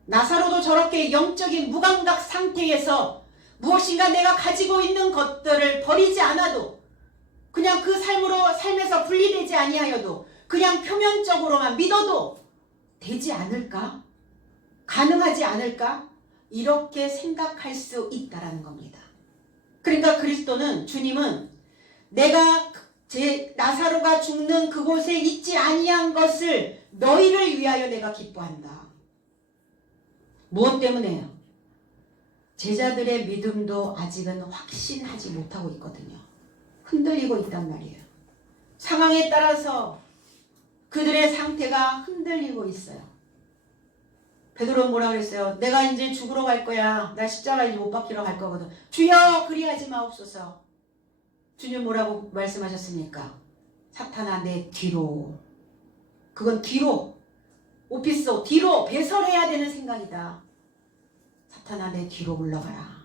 나사로도 저렇게 영적인 무감각 상태에서 무엇인가 내가 가지고 있는 것들을 버리지 않아도 그냥 그 삶에서 분리되지 아니하여도 그냥 표면적으로만 믿어도 되지 않을까? 가능하지 않을까? 이렇게 생각할 수 있다라는 겁니다. 그러니까 주님은 내가 나사로가 죽는 그곳에 있지 아니한 것을 너희를 위하여 내가 기뻐한다. 무엇 때문에요? 제자들의 믿음도 아직은 확신하지 못하고 있거든요. 흔들리고 있단 말이에요. 상황에 따라서 그들의 상태가 흔들리고 있어요. 베드로는 뭐라 그랬어요? 내가 이제 죽으러 갈 거야. 나 십자가 이제 못 박히러 갈 거거든. 주여 그리하지 마옵소서. 주님 뭐라고 말씀하셨습니까? 사탄아 내 뒤로. 그건 뒤로. 오피스 뒤로 배설해야 되는 생각이다. 사탄아 내 뒤로 물러가라.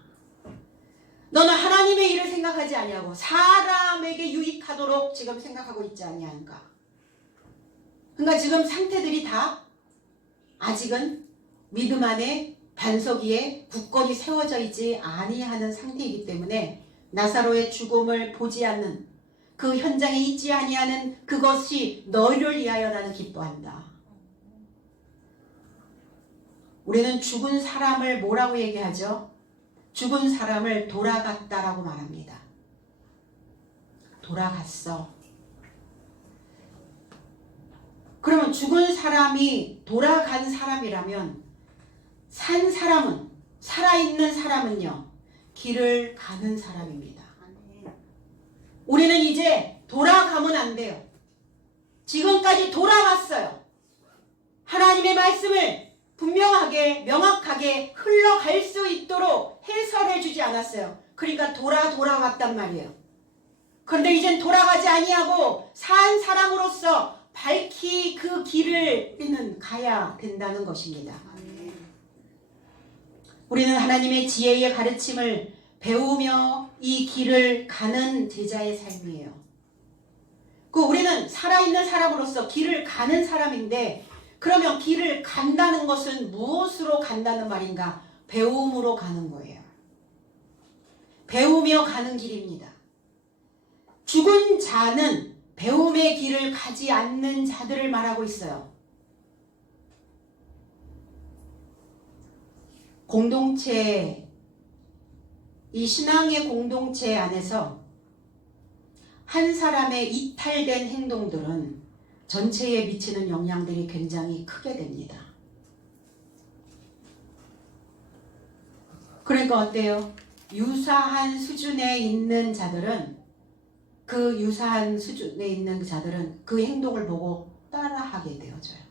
너는 하나님의 일을 생각하지 아니하고 사람에게 유익하도록 지금 생각하고 있지 아니한가. 그러니까 지금 상태들이 다 아직은 믿음 안에 반석 위에 굳건히 세워져 있지 아니하는 상태이기 때문에 나사로의 죽음을 보지 않는 그 현장에 있지 아니하는 그것이 너희를 위하여 나는 기뻐한다. 우리는 죽은 사람을 뭐라고 얘기하죠? 죽은 사람을 돌아갔다라고 말합니다. 돌아갔어. 그러면 죽은 사람이 돌아간 사람이라면 살아있는 사람은요, 길을 가는 사람입니다. 우리는 이제 돌아가면 안 돼요. 지금까지 돌아갔어요. 하나님의 말씀을 분명하게 명확하게 흘러갈 수 있도록 해설해 주지 않았어요. 그러니까 돌아왔단 말이에요. 그런데 이젠 돌아가지 아니하고 산 사람으로서 밝히 그 길을 우리는 가야 된다는 것입니다. 우리는 하나님의 지혜의 가르침을 배우며 이 길을 가는 제자의 삶이에요. 우리는 살아있는 사람으로서 길을 가는 사람인데 그러면 길을 간다는 것은 무엇으로 간다는 말인가? 배움으로 가는 거예요. 배우며 가는 길입니다. 죽은 자는 배움의 길을 가지 않는 자들을 말하고 있어요. 이 신앙의 공동체 안에서 한 사람의 이탈된 행동들은 전체에 미치는 영향들이 굉장히 크게 됩니다. 그러니까 어때요? 유사한 수준에 있는 자들은 그 행동을 보고 따라하게 되어져요.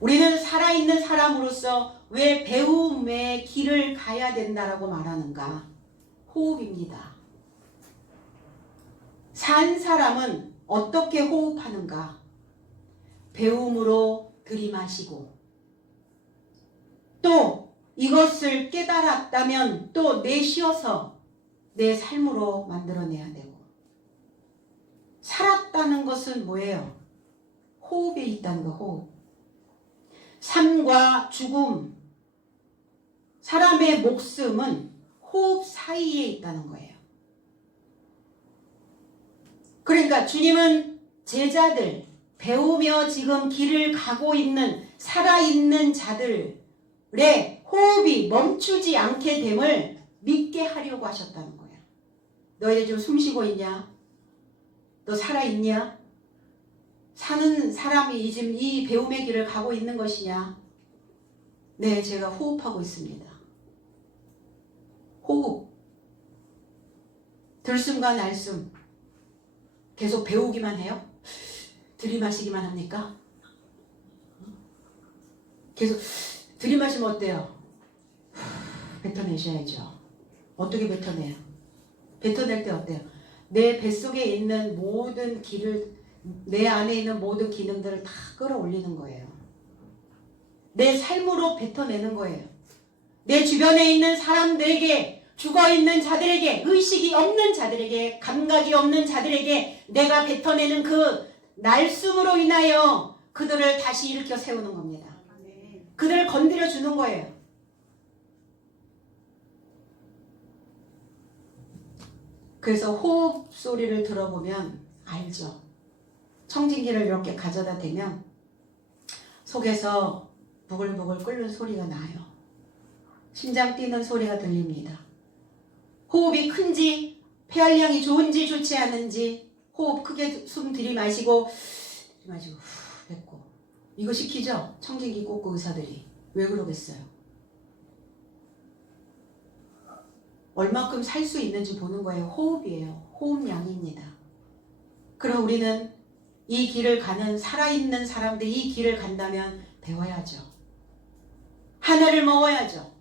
우리는 살아있는 사람으로서 왜 배움의 길을 가야 된다라고 말하는가? 호흡입니다. 산 사람은 어떻게 호흡하는가? 배움으로 들이마시고 또 이것을 깨달았다면 또 내쉬어서 내 삶으로 만들어내야 되고 살았다는 것은 뭐예요? 호흡에 있다는 거, 호흡. 삶과 죽음, 사람의 목숨은 호흡 사이에 있다는 거예요. 그러니까 주님은 제자들, 배우며 지금 길을 가고 있는 살아있는 자들의 호흡이 멈추지 않게 됨을 믿게 하려고 하셨다는 거예요. 너희들 지금 숨 쉬고 있냐? 너 살아있냐? 사는 사람이 지금 이 배움의 길을 가고 있는 것이냐? 네, 제가 호흡하고 있습니다. 호흡. 들숨과 날숨. 계속 배우기만 해요? 들이마시기만 합니까? 계속 들이마시면 어때요? 뱉어내셔야죠. 어떻게 뱉어내요? 뱉어낼 때 어때요? 내 뱃속에 있는 모든 기를, 내 안에 있는 모든 기능들을 다 끌어올리는 거예요. 내 삶으로 뱉어내는 거예요. 내 주변에 있는 사람들에게, 죽어있는 자들에게, 의식이 없는 자들에게, 감각이 없는 자들에게 내가 뱉어내는 그 날숨으로 인하여 그들을 다시 일으켜 세우는 겁니다. 그들을 건드려 주는 거예요. 그래서 호흡 소리를 들어보면 알죠. 청진기를 이렇게 가져다 대면 속에서 부글부글 끓는 소리가 나요. 심장 뛰는 소리가 들립니다. 호흡이 큰지, 폐활량이 좋은지 좋지 않은지, 호흡 크게 숨 들이마시고 후 뱉고. 이거 시키죠? 청진기 꽂고 의사들이. 왜 그러겠어요? 얼마큼 살 수 있는지 보는 거예요. 호흡이에요. 호흡량입니다. 그럼 우리는 이 길을 가는 살아있는 사람들이 이 길을 간다면 배워야죠. 하늘을 먹어야죠.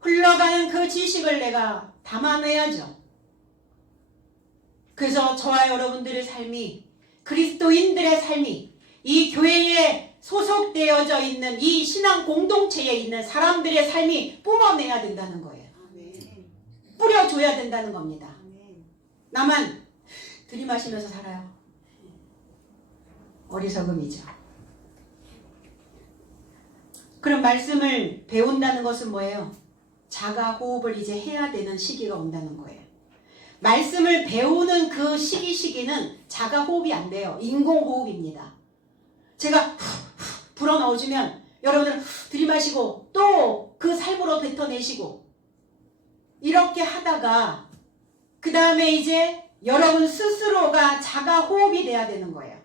흘러가는 그 지식을 내가 담아내야죠. 그래서 저와 여러분들의 삶이, 그리스도인들의 삶이, 이 교회에 소속되어져 있는 이 신앙 공동체에 있는 사람들의 삶이 뿜어내야 된다는 거예요. 뿌려줘야 된다는 겁니다. 나만 들이마시면서 살아요. 어리석음이죠. 그럼 말씀을 배운다는 것은 뭐예요? 자가 호흡을 이제 해야 되는 시기가 온다는 거예요. 말씀을 배우는 그 시기는 자가 호흡이 안 돼요. 인공호흡입니다. 제가 불어넣어주면 여러분들은 들이마시고 또 그 삶으로 뱉어내시고 이렇게 하다가 그 다음에 이제 여러분 스스로가 자가 호흡이 돼야 되는 거예요.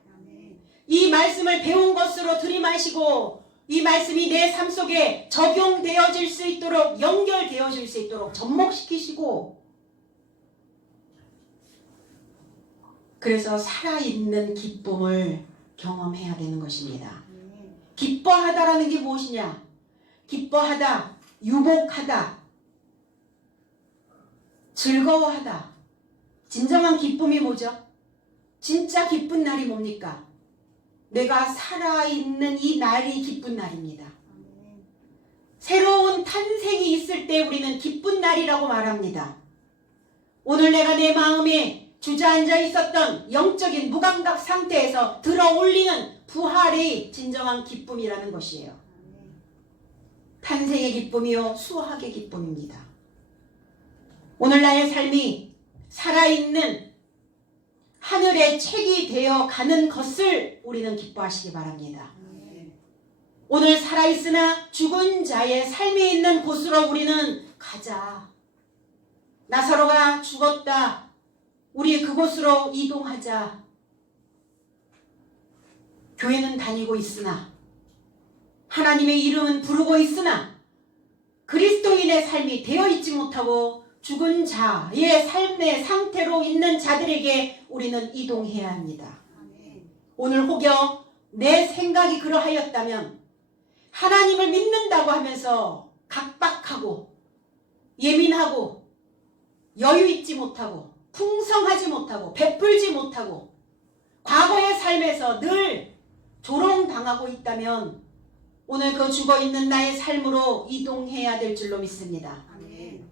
이 말씀을 배운 것으로 들이마시고 이 말씀이 내 삶 속에 적용되어질 수 있도록, 연결되어질 수 있도록 접목시키시고, 그래서 살아있는 기쁨을 경험해야 되는 것입니다. 기뻐하다라는 게 무엇이냐? 기뻐하다, 유복하다, 즐거워하다. 진정한 기쁨이 뭐죠? 진짜 기쁜 날이 뭡니까? 내가 살아있는 이 날이 기쁜 날입니다. 새로운 탄생이 있을 때 우리는 기쁜 날이라고 말합니다. 오늘 내가 내 마음에 주저앉아 있었던 영적인 무감각 상태에서 들어올리는 부활의 진정한 기쁨이라는 것이에요. 탄생의 기쁨이요, 수확의 기쁨입니다. 오늘 나의 삶이 살아있는 하늘의 책이 되어 가는 것을 우리는 기뻐하시기 바랍니다. 오늘 살아있으나 죽은 자의 삶이 있는 곳으로 우리는 가자. 나사로가 죽었다. 우리 그곳으로 이동하자. 교회는 다니고 있으나, 하나님의 이름은 부르고 있으나 그리스도인의 삶이 되어 있지 못하고 죽은 자의 삶의 상태로 있는 자들에게 우리는 이동해야 합니다. 오늘 혹여 내 생각이 그러하였다면 하나님을 믿는다고 하면서 각박하고 예민하고 여유 있지 못하고 풍성하지 못하고 베풀지 못하고 과거의 삶에서 늘 조롱당하고 당하고 있다면 오늘 그 죽어있는 나의 삶으로 이동해야 될 줄로 믿습니다. 아멘.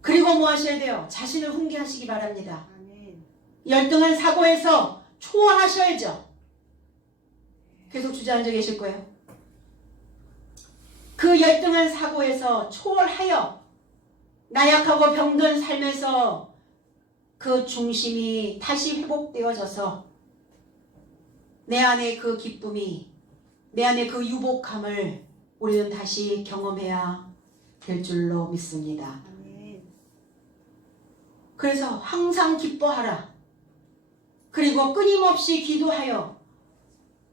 그리고 뭐 하셔야 돼요? 자신을 훈계하시기 바랍니다. 아멘. 열등한 사고에서 초월하셔야죠. 계속 주저앉아 계실 거예요. 그 열등한 사고에서 초월하여 나약하고 병든 삶에서 그 중심이 다시 회복되어져서 내 안에 그 기쁨이, 내 안에 그 유복함을 우리는 다시 경험해야 될 줄로 믿습니다. 아멘. 그래서 항상 기뻐하라. 그리고 끊임없이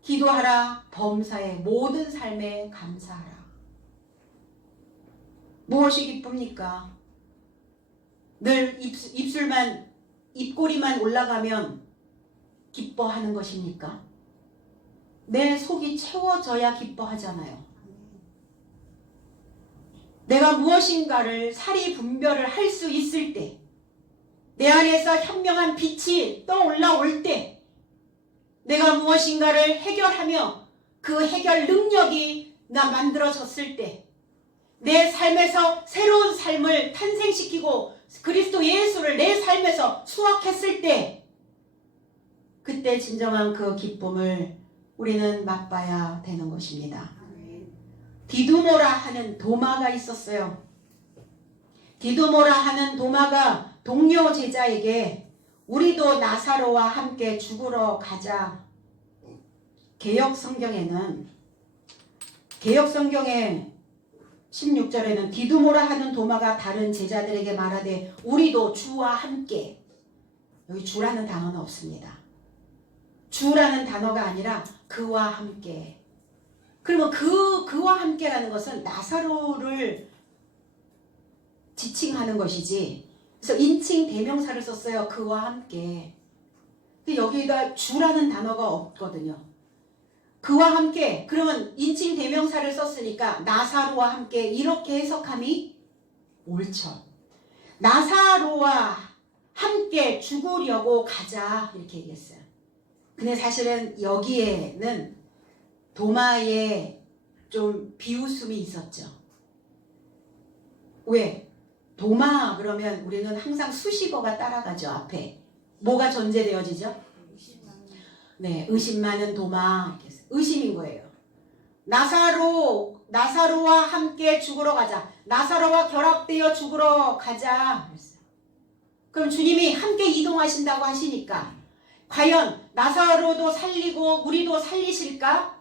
기도하라. 범사의 모든 삶에 감사하라. 무엇이 기쁩니까? 늘 입꼬리만 올라가면 기뻐하는 것입니까? 내 속이 채워져야 기뻐하잖아요. 내가 무엇인가를 사리 분별을 할 수 있을 때, 내 안에서 현명한 빛이 떠올라올 때, 내가 무엇인가를 해결하며 그 해결 능력이 나 만들어졌을 때, 내 삶에서 새로운 삶을 탄생시키고 그리스도 예수를 내 삶에서 수확했을 때, 그때 진정한 그 기쁨을 우리는 맛봐야 되는 것입니다. 디두모라 하는 도마가 있었어요. 디두모라 하는 도마가 동료 제자에게 우리도 나사로와 함께 죽으러 가자. 개역 성경에 16절에는 디두모라 하는 도마가 다른 제자들에게 말하되 우리도 주와 함께, 여기 주라는 단어는 없습니다. 주라는 단어가 아니라 그와 함께. 그러면 그와 함께라는 것은 나사로를 지칭하는 것이지, 그래서 인칭 대명사를 썼어요. 그와 함께. 근데 여기다 주라는 단어가 없거든요. 그와 함께, 그러면 인칭 대명사를 썼으니까 나사로와 함께 이렇게 해석함이 옳죠. 나사로와 함께 죽으려고 가자 이렇게 얘기했어요. 근데 사실은 여기에는 도마에 좀 비웃음이 있었죠. 왜? 도마 그러면 우리는 항상 수식어가 따라가죠. 앞에 뭐가 전제되어지죠? 네, 의심 많은 도마. 의심인 거예요. 나사로와 함께 죽으러 가자. 나사로와 결합되어 죽으러 가자. 그럼 주님이 함께 이동하신다고 하시니까 과연 나사로도 살리고 우리도 살리실까?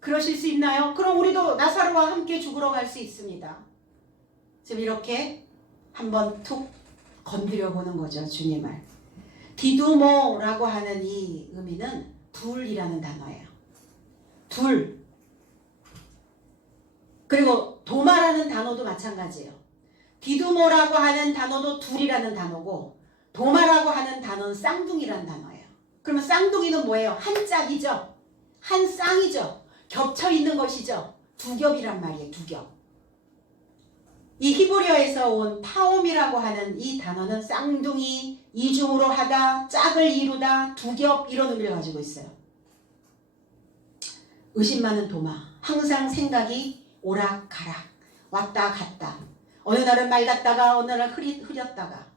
그러실 수 있나요? 그럼 우리도 나사로와 함께 죽으러 갈 수 있습니다. 지금 이렇게 한번 툭 건드려 보는 거죠. 주님을. 디두모라고 하는 이 의미는 둘이라는 단어예요. 둘. 그리고 도마라는 단어도 마찬가지예요. 디두모라고 하는 단어도 둘이라는 단어고, 도마라고 하는 단어는 쌍둥이라는 단어예요. 그러면 쌍둥이는 뭐예요? 한 짝이죠. 한 쌍이죠. 겹쳐 있는 것이죠. 두 겹이란 말이에요. 두 겹. 이 히브리어에서 온 타옴이라고 하는 이 단어는 쌍둥이, 이중으로 하다, 짝을 이루다, 두 겹 이런 의미를 가지고 있어요. 의심 많은 도마. 항상 생각이 오락가락, 왔다 갔다. 어느 날은 맑았다가 어느 날은 흐렸다가.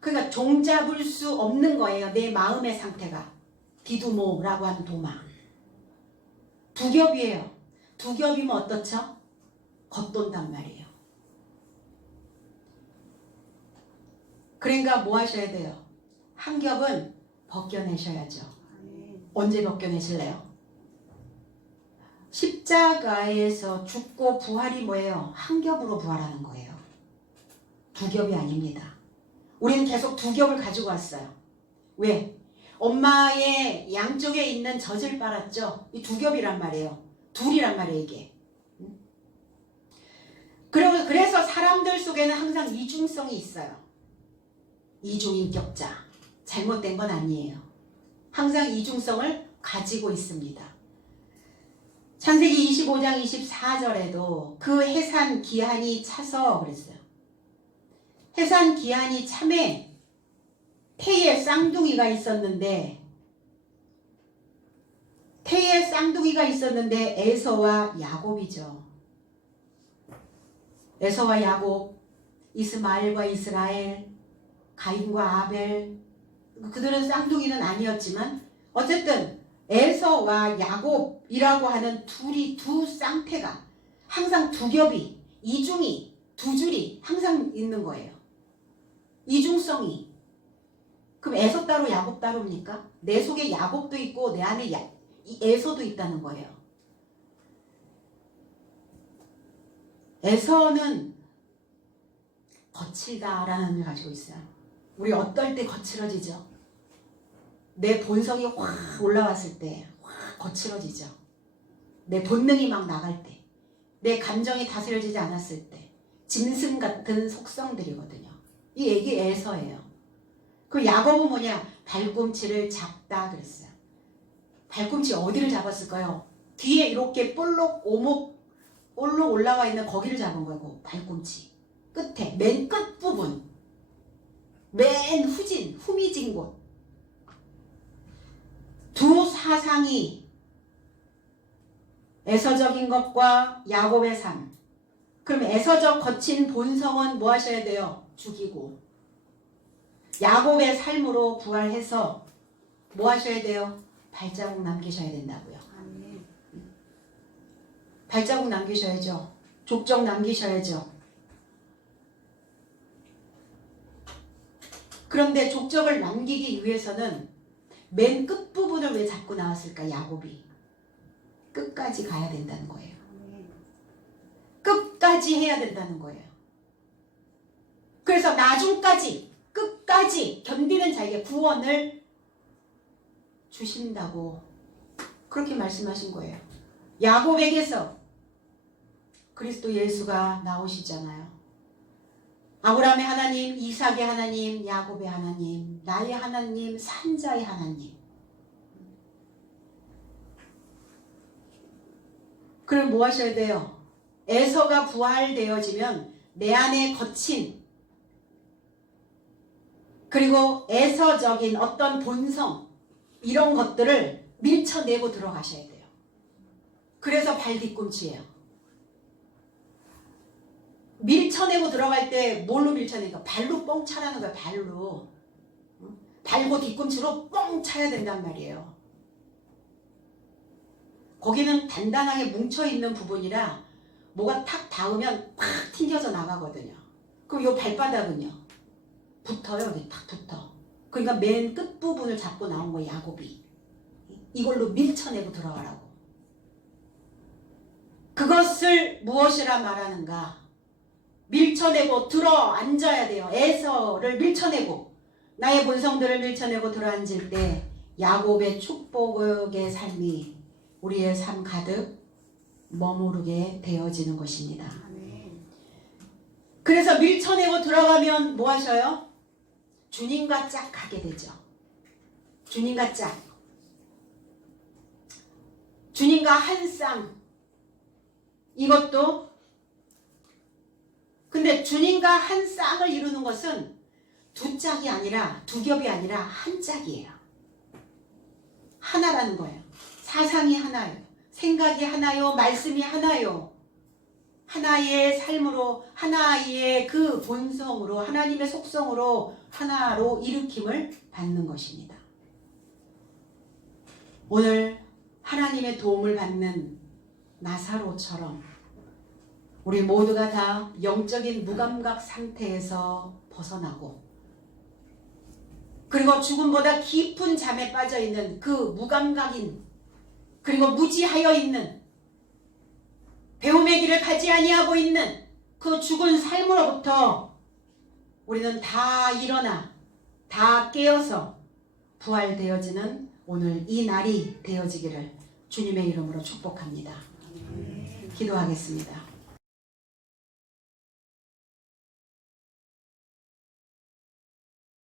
그러니까 종잡을 수 없는 거예요. 내 마음의 상태가. 디두모라고 하는 도마. 두 겹이에요. 두 겹이면 어떻죠? 겉돈단 말이에요. 그러니까 뭐 하셔야 돼요? 한 겹은 벗겨내셔야죠. 언제 벗겨내실래요? 십자가에서 죽고 부활이 뭐예요? 한 겹으로 부활하는 거예요. 두 겹이 아닙니다. 우리는 계속 두 겹을 가지고 왔어요. 왜? 엄마의 양쪽에 있는 젖을 빨았죠. 이 두 겹이란 말이에요. 둘이란 말이에요, 이게. 그래서 사람들 속에는 항상 이중성이 있어요. 이중인격자. 잘못된 건 아니에요. 항상 이중성을 가지고 있습니다. 창세기 25장 24절에도 그 해산 기한이 차서 그랬어요. 해산 기한이 참에 태의 쌍둥이가 있었는데 태의 쌍둥이가 있었는데 에서와 야곱이죠. 에서와 야곱, 이스마엘과 이스라엘, 가인과 아벨, 그들은 쌍둥이는 아니었지만 어쨌든 에서와 야곱이라고 하는 두 쌍태가 항상 두 겹이, 이중이, 두 줄이 항상 있는 거예요. 이중성이. 그럼 에서 따로 야곱 따로입니까? 내 속에 야곱도 있고 내 안에 에서도 있다는 거예요. 에서는 거칠다라는 의미를 가지고 있어요. 우리 어떨 때 거칠어지죠? 내 본성이 확 올라왔을 때 확 거칠어지죠. 내 본능이 막 나갈 때, 내 감정이 다스려지지 않았을 때, 짐승 같은 속성들이거든요. 이 얘기 에서예요. 그 야곱은 뭐냐? 발꿈치를 잡다 그랬어요. 발꿈치 어디를 잡았을까요? 뒤에 이렇게 볼록 올라와 있는 거기를 잡은 거고, 발꿈치 끝에 맨 끝부분, 맨 후미진 곳. 두 사상이 에서적인 것과 야곱의 삶. 그럼 에서적 거친 본성은 뭐 하셔야 돼요? 죽이고, 야곱의 삶으로 부활해서 뭐 하셔야 돼요? 발자국 남기셔야 된다고요. 발자국 남기셔야죠. 족적 남기셔야죠. 그런데 족적을 남기기 위해서는 맨 끝부분을 왜 잡고 나왔을까? 야곱이 끝까지 가야 된다는 거예요. 끝까지 해야 된다는 거예요. 그래서 나중까지 끝까지 견디는 자에게 구원을 주신다고 그렇게 말씀하신 거예요. 야곱에게서 그리스도 예수가 나오시잖아요. 아브라함의 하나님, 이삭의 하나님, 야곱의 하나님, 나의 하나님, 산자의 하나님. 그럼 뭐 하셔야 돼요? 에서가 부활되어지면 내 안에 거친, 그리고 에서적인 어떤 본성, 이런 것들을 밀쳐내고 들어가셔야 돼요. 그래서 발 뒤꿈치예요. 밀쳐내고 들어갈 때 뭘로 밀쳐내니까 발로 뻥 차라는 거야. 발로. 발고 뒤꿈치로 뻥 차야 된단 말이에요. 거기는 단단하게 뭉쳐있는 부분이라 뭐가 탁 닿으면 팍 튕겨져 나가거든요. 그럼 요 발바닥은요, 붙어요. 여기 탁 붙어. 그러니까 맨 끝부분을 잡고 나온 거예요. 야곱이. 이걸로 밀쳐내고 들어가라고. 그것을 무엇이라 말하는가? 밀쳐내고 들어 앉아야 돼요. 에서를 밀쳐내고, 나의 본성들을 밀쳐내고 들어 앉을 때 야곱의 축복의 삶이 우리의 삶 가득 머무르게 되어지는 것입니다. 그래서 밀쳐내고 들어가면 뭐 하셔요? 주님과 짝 가게 되죠. 주님과 짝. 주님과 한 쌍. 이것도, 근데 주님과 한 쌍을 이루는 것은 두 짝이 아니라, 두 겹이 아니라 한 짝이에요. 하나라는 거예요. 사상이 하나예요. 생각이 하나요. 말씀이 하나요. 하나의 삶으로, 하나의 그 본성으로, 하나님의 속성으로 하나로 일으킴을 받는 것입니다. 오늘 하나님의 도움을 받는 나사로처럼 우리 모두가 다 영적인 무감각 상태에서 벗어나고, 그리고 죽음보다 깊은 잠에 빠져있는 그 무감각인, 그리고 무지하여 있는, 배움의 길을 가지 아니하고 있는 그 죽은 삶으로부터 우리는 다 일어나, 다 깨어서 부활되어지는 오늘 이 날이 되어지기를 주님의 이름으로 축복합니다. 기도하겠습니다.